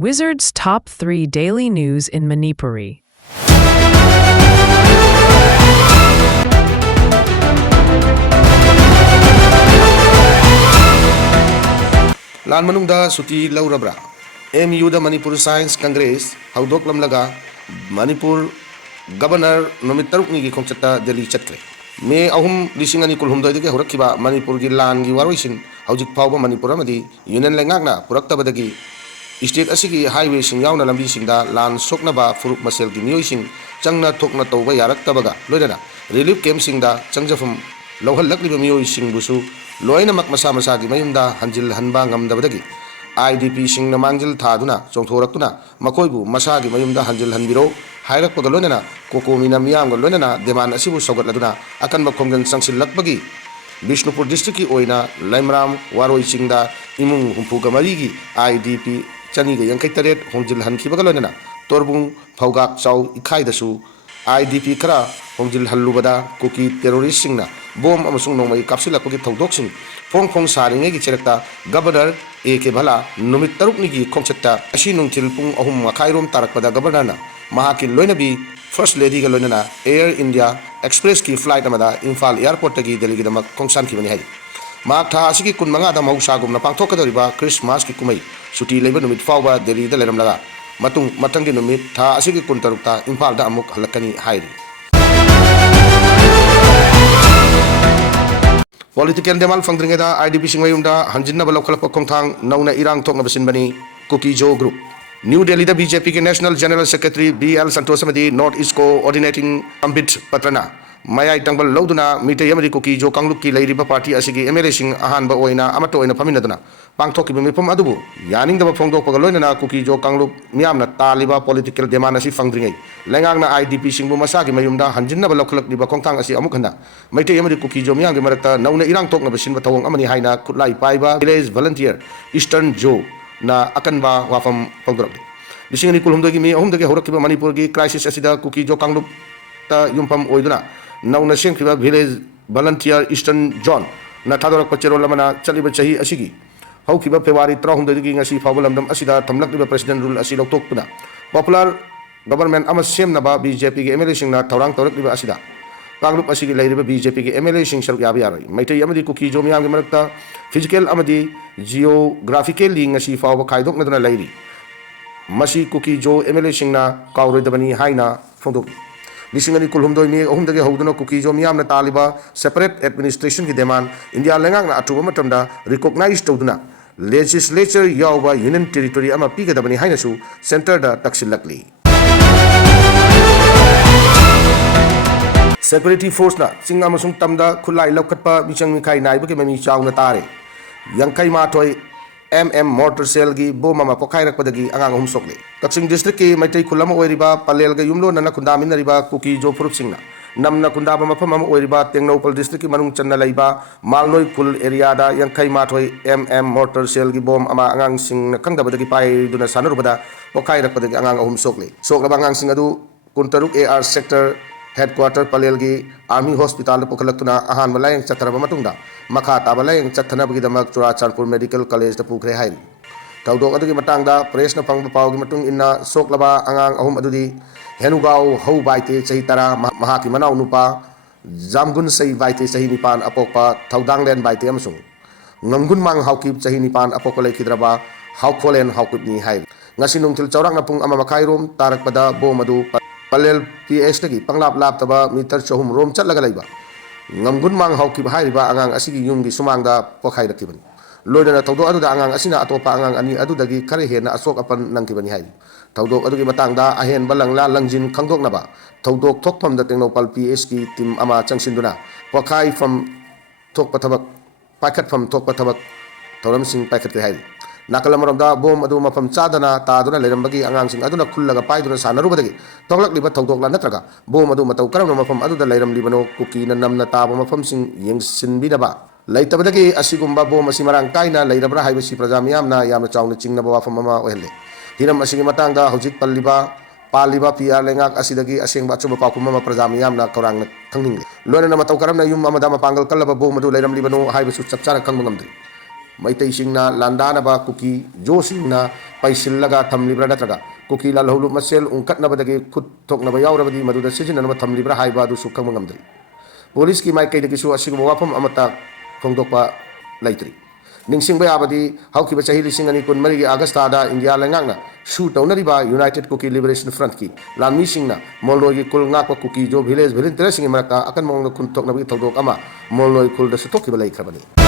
Wizard's Top 3 Daily News in Manipuri. Lan manungda suti laurabra MU da Manipur Science Congress haudok lamlaga Manipur Governor numit taruk ni gi khongchata Delhi chatkre me ahum lisingani kulhumdoi de horakhiba Manipur gi lan gi waroisin haujik phawba Manipur amadi union lengakna puraktabadagi state asigi highway sing yauna lambi singda lan soknaba furuk masel gi miyoi sing changna thokna tawba yaraktabaga loidana relief camp singda changjafum lohal lakliba miyoi sing busu loina mak masa masa gi mayumda hanjil hanba ngamdabadagi IDP sing na mangjil thaduna chongthoraktuna makoibu masa gi mayumda hanjil hanbiro hairakpaga loinana kokomina miyamga loinana deman asibu sogatladuna akan bakhomgan sangsil lakbagi Bishnupur district ki oina Laimram waroi singda imung humpuga marigi IDP chani ga yankai taret hongjil hankibaga loinana torbung phawgak chaw ikhai dasu IDP khara hongjil hallubada kuki terrorist singna bom amasung nongmai kapsilakpagi thodok sing phong saringe gi cherakta governor AK bhala numit taruk ni gi khongchatta asi nungthil pung ahum makhairom tarakpada governor na mahaki loinabi first lady ga loinana Air India Express ki flight amada Imphal airport gi Delhi gi damak khongsan ki bani hai mak tha asigi kun manga da mausagum na pangthokadoriba Christmas ki kumai suti leiba numit fawba Delhi da leram laga matanggi numit tha asigi kun tarukta Imphal da amuk halakani hairi political demal fangdringeda IDP singmayumda hanjinna balokhalak khongthang nauna irang thokna basinbani Cookie Joe group New Delhi da BJP ke National General Secretary BL Santosh amadi North East Coordinating Ambit Patrana Mayai tangbal lauduna mitay amadi Cookie Joe kangluk ki leiriba party asigi MLA sing ahanba oina amato oina paminaduna pangthokki mipam adubu yaning da phongdok pagaloina Cookie Joe kangluk miyamna taliba political demand asi fangdringai lengangna IDP singbu masagi mayumda hanjinna balokhalak diba khongthang asi amuk handa mitay amadi Cookie Joe miyamge marakta nauna irang thokna basinba thawong amani haina khutlai paiba village volunteer Eastern Joe na akan ba wafam pangdorok bising ni kulhum dogi mi ahum dogi horak kiba Manipur gi crisis asida Cookie Joe kangluk ta yumpam oiduna nauna sing kiba village volunteer Eastern John na thadorak pachero lamana chaliba chahi asigi hau kiba February 3 dogi ngasi fabulamdam asida thamlak liba president rule asi loktokpuna popular government ama semnaba BJP gi MLA sing na thorang torak liba asida kangluk asigi leiriba BJP gi MLA sing saruk yabi yaroi maitai amadi Cookie Joe miyam gi marakta physical amadi geographically ngasi fawba khaidok naduna leiri masi Cookie Joe MLA sing na kawroidabani haina phongdok lisingani kulhumdoi mi ahumdagi hauduna Cookie Joe miyamna taliba separate administration ki demand India lengangna atuba matamda recognize tawduna legislature yawba union territory ama pigadabani haina su center da taksilakli security force na singa masung tamda khulai lokhatpa michang mikhai naiba ke mami chawna tare yangkai ma thoi mortar cell gi bom ama pokhairak padagi angang hum sokle Kaching district ki maitai khulama oiriba palel ga yumlo nana kundamin riba Cookie Joe furup singna namna kundaba mafam ama oiriba tengnopal district ki manung channa leiba malnoi khul area da yangkai ma thoi mortar cell gi bom ama angang sing na kangda badagi pai duna sanurubada pokhairak padagi angang hum sokle sokla angang sing adu kuntaruk AR sector headquarter palel gi army hospital pokalaktuna ahan malayang chataraba matungda makha tabalayang chathana bagi damak Churachandpur medical college da pukre hai tawdok adugi matangda press na pangba pawgi matung inna soklaba angang ahum adudi henugau hau baite chahi tara mahaki manau nupa jamgun sei baite chahi nipan apokpa tawdanglen baite amsung ngamgun mang haukip chahi nipan apokpa lekhidraba haukholen haukip ni hai ngasi nungthil chawrak na pung ama makhai rom tarak pada bo madu palel PS lagi panglap lap taba meter chahum rom chatlaga leiba ngamgun mang haukip hairiba angang asigi yumgi sumangda pokhai rakibani loidana tawdok aduda angang asina atopa angang ani adudagi khare hena asok apan nangkibani hai tawdok adugi matangda ahen balangla langjin khangdoknaba tawdok thokpham da tengnopal PS ki team ama changsinduna pokhai from thokpa thabak paikhat from thokpa thabak tawram sing paikhat ke hai nakalamramda bom adu mafam chadana taduna lerambagi angang sing aduna khullaga paiduna sanarubadagi toklak liba tawdok la natraga bom adu matau karamna mafam aduda leiram libano Cookie na namna taba mafam sing yengsinbinaba laitabadagi asigumba bom asi marang kaina leirabra haibasi praja miyamna yamna chawna chingnaba wafam ama ohelle hiram asigi matangda hojik paliba PR lengak asidagi asengba chuba pakum ama praja miyamna korang khangning loina na matau karamna yum amada mapangal kallaba bom adu leiram libano haibasu chapchara khangbangamdri ꯃꯩꯇꯩꯁꯤꯡꯅ ꯂꯥꯟꯗꯥꯅꯕ ꯀꯨꯀꯤ ꯖꯣꯁꯤꯡꯅ ꯄꯩꯁꯤꯜꯂꯒ ꯊꯝꯂꯤꯕ꯭ꯔꯥ ꯅꯠꯇ꯭ꯔꯒ ꯀꯨꯀꯤ ꯂꯥꯜꯍꯧꯂꯨꯞ ꯃꯁꯦꯜ ꯎꯪꯈꯠꯅꯕꯗꯒꯤ ꯈꯨꯠ ꯊꯣꯛꯅꯕ ꯌꯥꯎꯔꯕꯗꯤ ꯃꯗꯨꯗ ꯁꯤꯖꯤꯟꯅꯅꯕ ꯊꯝꯂꯤꯕ꯭ꯔꯥ ꯍꯥꯏꯕ ꯑꯗꯨꯁꯨ ꯈꯪꯕ ꯉꯝꯗ꯭ꯔꯤ ꯄꯣꯂꯤꯁꯀꯤ ꯃꯥꯏꯀꯩꯗꯒꯤꯁꯨ ꯑꯁꯤꯒꯨꯝꯕ ꯋꯥꯐꯝ ꯑꯃꯠꯇ ꯐꯣꯡꯗꯣꯛꯄ ꯂꯩꯇ꯭ꯔꯤ ꯅꯤꯡꯁꯤꯡꯕ ꯌꯥꯕꯗꯤ ꯍꯧꯈꯤꯕ ꯆꯍꯤ 2023ꯒꯤ ꯑꯥꯒꯁ ꯊꯥꯗ ꯏꯟꯗꯤꯌꯥ ꯂꯩꯉꯥꯛꯅ ꯁꯨ ꯇꯧꯅꯔꯤꯕ ꯌꯨꯅꯥꯏꯇꯦꯗ ꯀꯨꯀꯤ ꯂꯤꯕꯔꯦꯁꯟ ꯐ꯭ꯔꯟꯠꯀꯤ ꯂꯥꯟꯃꯤꯁꯤꯡꯅ ꯃꯣꯜꯂꯣꯏꯒꯤ ꯈꯨꯜ ꯉꯥꯛꯄ ꯀꯨꯀꯤ ꯖꯣ ꯚꯤꯂꯦꯖ ꯚꯣꯂꯨꯟꯇꯤꯌꯔꯁꯤꯡꯒꯤ ꯃꯔꯛꯇ ꯑꯀꯟꯕ ꯃꯑꯣꯡꯗ ꯈꯨꯟ ꯊꯣꯛꯅꯕꯒꯤ ꯊꯧꯗꯣꯛ ꯑꯃ ꯃꯣꯜꯂꯣꯏ ꯈꯨꯜꯗꯁꯨ ꯊꯣꯛꯈꯤꯕ ꯂꯩꯈ꯭ꯔꯕꯅꯤ